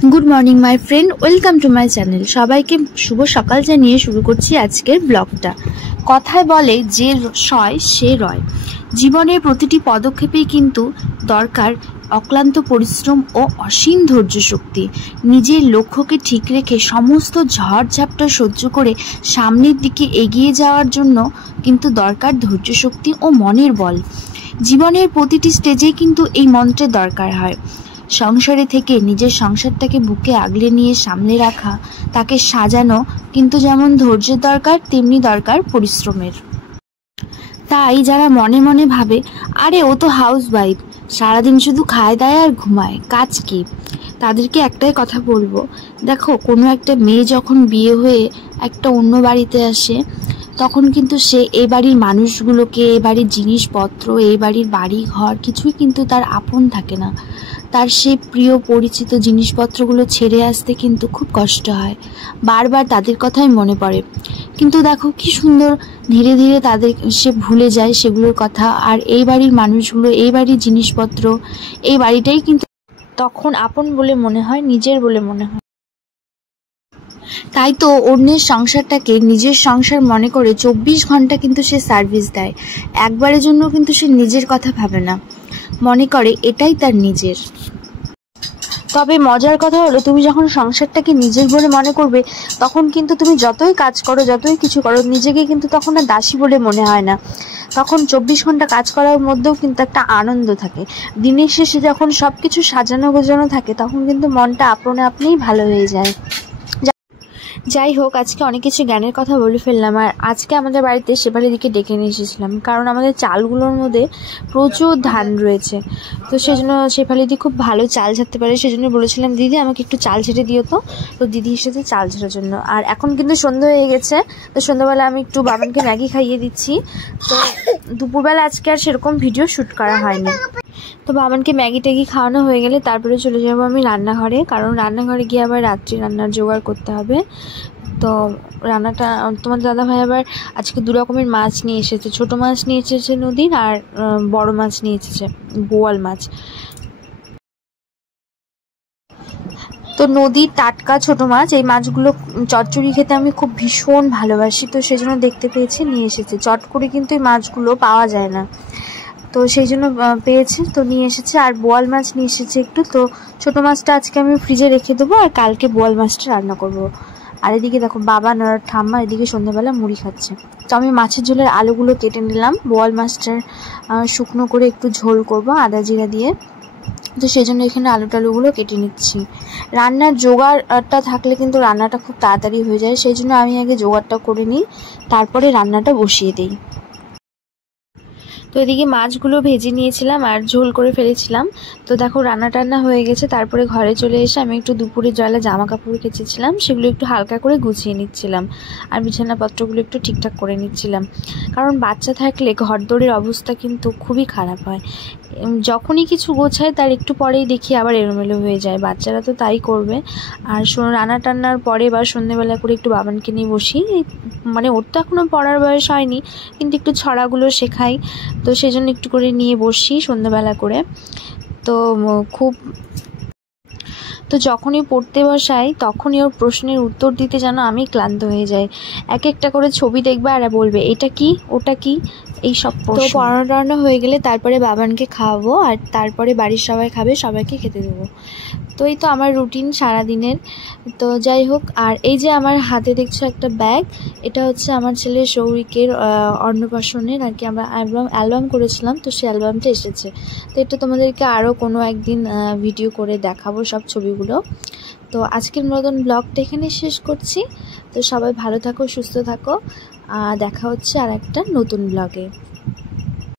Good morning my friend, welcome to my channel. सबाइके शुभ सकाल जानिए शुरू करছি আজকের ব্লগটা। কথায় বলে যে সয় সে রয়। জীবনের প্রতিটি পদক্ষেপেই কিন্তু দরকার অক্লান্ত পরিশ্রম ও অসীম ধৈর্য শক্তি। নিজের লক্ষ্যকে ঠিক রেখে সমস্ত ঝড়ঝাপটা সহ্য করে সামনের দিকে এগিয়ে যাওয়ার জন্য কিন্তু দরকার ধৈর্য শক্তি ও মনের বল। জীবনের প্রতিটি স্টেজেই কিন্তু এই মন্ত্রের দরকার হয়। সংসারে থেকে নিজের সংসারটাকে বুকে আগলে নিয়ে সামনে রাখা, তাকে সাজানো কিন্তু যেমন ধৈর্যের দরকার তেমনি দরকার পরিশ্রমের। তাই যারা মনে মনে ভাবে আরে ও তো হাউস ওয়াইফ, সারাদিন শুধু খায় দায় আর ঘুমায়, কাজ কি, তাদেরকে একটাই কথা বলবো, দেখো কোনো একটা মেয়ে যখন বিয়ে হয়ে একটা অন্য বাড়িতে আসে তখন কিন্তু সে এই বাড়ির মানুষগুলোকে, এই বাড়ির জিনিসপত্র, এই বাড়ির বাড়ি ঘর কিছুই কিন্তু তার আপন থাকে না। তার সেই প্রিয় পরিচিত জিনিসপত্রগুলো ছেড়ে আসতে কিন্তু খুব কষ্ট হয়, বারবার তাদের কথাই মনে পড়ে। কিন্তু দেখো কি সুন্দর ধীরে ধীরে তাদের সে ভুলে যায় সেগুলোর কথা, আর এই বাড়ির মানুষগুলো, এই বাড়ির জিনিসপত্র, এই বাড়িটাই কিন্তু তখন আপন বলে মনে হয়, নিজের বলে মনে হয়। তাই তো অন্যের সংসারটাকে নিজের সংসার মনে করে 24 ঘন্টা কিন্তু সে সার্ভিস দেয়। একবারের জন্য কিন্তু সে নিজের কথা ভাবে না, মনে করে এটাই তার নিজের। তবে মজার কথা হলো, তুমি যখন সংসারটাকে নিজের বলে মনে করবে তখন কিন্তু তুমি যতই কাজ করো, যতই কিছু করো, নিজেকে কিন্তু তখন আর দাসী বলে মনে হয় না। তখন 24 ঘন্টা কাজ করার মধ্যেও কিন্তু একটা আনন্দ থাকে। দিনের শেষে যখন সব কিছু সাজানো গোছানো থাকে তখন কিন্তু মনটা আপনে আপনিই ভালো হয়ে যায়। যাই হোক, আজকে অনেক কিছু জ্ঞানের কথা বলে ফেললাম। আর আজকে আমাদের বাড়িতে শেফালিদিকে ডেকে নিয়ে এসেছিলাম, কারণ আমাদের চালগুলোর মধ্যে প্রচুর ধান রয়েছে। তো সেই জন্য শেফালিদি খুব ভালো চাল ঝাড়তে পারে, সেই জন্য বলেছিলাম দিদি আমাকে একটু চাল ঝেড়ে দিও। তো দিদি এসেছে চাল ঝাড়ার জন্য। আর এখন কিন্তু সন্ধ্যা হয়ে গেছে, তো সন্ধ্যাবেলা আমি একটু বাবানকে ম্যাগি খাইয়ে দিচ্ছি। তো দুপুরবেলা আজকে আর সেরকম ভিডিও শ্যুট করা হয়নি। তো বাবানকে ম্যাগি ট্যাগি খাওয়ানো হয়ে গেলে তারপরে চলে যাবো আমি রান্নাঘরে, কারণ রান্নাঘরে গিয়ে আবার রাত্রি রান্নার জোগাড় করতে হবে। তো রান্নাটা তোমার দাদাভাই আবার আজকে 2 রকমের মাছ নিয়ে এসেছে। ছোটো মাছ নিয়ে এসেছে নদীর, আর বড় মাছ নিয়ে এসেছে বোয়াল মাছ। তো নদীর টাটকা ছোটো মাছ, এই মাছগুলো চচ্চড়ি খেতে আমি খুব ভীষণ ভালোবাসি, তো সেই জন্য দেখতে পেয়েছি নিয়ে এসেছে। চট করে কিন্তু এই মাছগুলো পাওয়া যায় না, তো সেই জন্য পেয়েছে তো নিয়ে এসেছে। আর বোয়াল মাছ নিয়ে এসেছে একটু। তো ছোটো মাছটা আজকে আমি ফ্রিজে রেখে দেবো, আর কালকে বোয়াল মাছটা রান্না করব। আর এদিকে দেখো বাবা আর ঠাম্মা এদিকে সন্ধ্যাবেলা মুড়ি খাচ্ছে। তো আমি মাছের ঝোলের আলুগুলো কেটে নিলাম, বোয়াল মাছটার শুকনো করে একটু ঝোল করব আদা জিরা দিয়ে। তো সেই জন্য এখানে আলু টালুগুলো কেটে নিচ্ছি। রান্নার জোগাড়টা থাকলে কিন্তু রান্নাটা খুব তাড়াতাড়ি হয়ে যায়, সেই জন্য আমি আগে জোগাড়টা করে নিই, তারপরে রান্নাটা বসিয়ে দিই। তো এদিকে মাছগুলো ভেজে নিয়েছিলাম আর ঝোল করে ফেলেছিলাম। তো দেখো রান্না টান্না হয়ে গেছে। তারপরে ঘরে চলে এসে আমি একটু দুপুরে জলে জামা কাপড় কেচেছিলাম, সেগুলো একটু হালকা করে গুছিয়ে নিচ্ছিলাম, আর বিছানাপত্রগুলো একটু ঠিকঠাক করে নিচ্ছিলাম। কারণ বাচ্চা থাকলে ঘরদোরের অবস্থা কিন্তু খুবই খারাপ হয়। যখনই কিছু গোছায় তার একটু পরেই দেখি আবার এলোমেলো হয়ে যায়, বাচ্চারা তো তাই করবে। আর রান্না টান্নার পরে বা সন্ধ্যেবেলা করে একটু বাবানকে নিয়ে বসি, মানে ওর তো এখনও পড়ার বয়স হয়নি, কিন্তু একটু ছড়াগুলো শেখাই, তো সেই জন্য একটু করে নিয়ে বসি সন্ধ্যাবেলা করে। তো যখনই পড়তে বসাই তখনই ওর প্রশ্নের উত্তর দিতে যেন আমি ক্লান্ত হয়ে যাই। এক একটা করে ছবি দেখবে আর বলবে এটা কি ওটা কি, এই সব। তো পড়ানো টড়ানো হয়ে গেলে তারপরে বাবানকে খাওয়াবো, আর তারপরে বাড়ির সবাই খাবে, সবাইকে খেতে দেবো। তো এই তো আমার রুটিন সারাদিনের। তো যাই হোক, আর এই যে আমার হাতে দেখছো একটা ব্যাগ, এটা হচ্ছে আমার ছেলে সৌরিকের অন্নপ্রাশনের আর কি, আমরা অ্যালবাম করেছিলাম, তো সেই অ্যালবামটা এসেছে। তো এটা তোমাদেরকে আরও কোনো একদিন ভিডিও করে দেখাবো সব ছবিগুলো। তো আজকের মতন ব্লগটা এখানে শেষ করছি। তো সবাই ভালো থাকো, সুস্থ থাকো, দেখা হচ্ছে আর একটা নতুন ব্লগে।